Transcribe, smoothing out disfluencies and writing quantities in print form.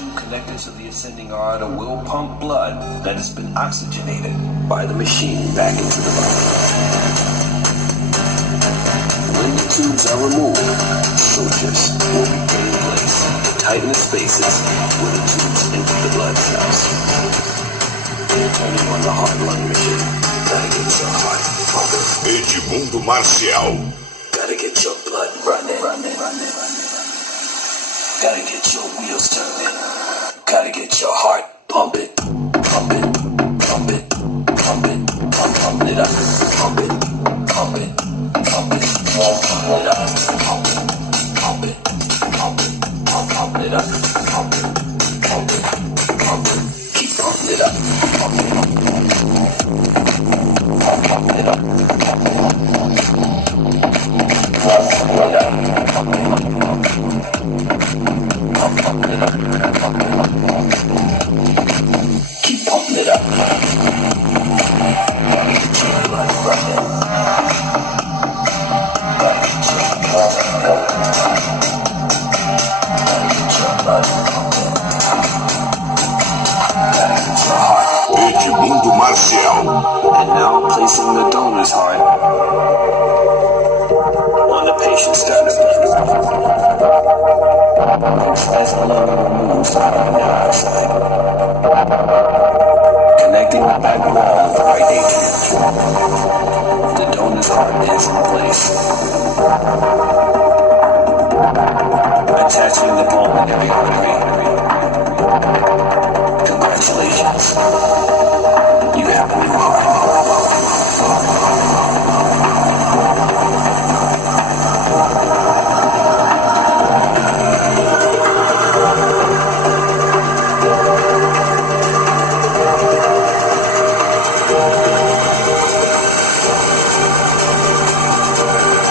tube connected to the ascending aorta will pump blood that has been oxygenated by the machine back into the body. When the tubes are removed, sutures will be put in place to tighten the spaces where the tubes enter the blood cells. Turning on the heart lung machine, gotta get your heart pumping. Edmundo Marcial. Gotta get your blood running. Gotta get your wheels turning. Gotta get your heart pumping. Pump it, pump it, pump it, pump it up. Pump it, pump it, pump it, pump it up. Pump it, pump it, pump it, pump it up. Pump it, pump it, pump it. Keep pumping it up. Pump it, pump it up. Pump it up. Keep pumping it up. Gotta get your blood running. Gotta get your blood running. Gotta get your blood pumping. Gotta get your heart. Edmundo Marcial. And now placing the donor's heart on the patient's sternum. As the lung removes carbon dioxide, connecting the back wall of the right atrium. The donor's heart is in place. Attaching the pulmonary artery. Congratulations.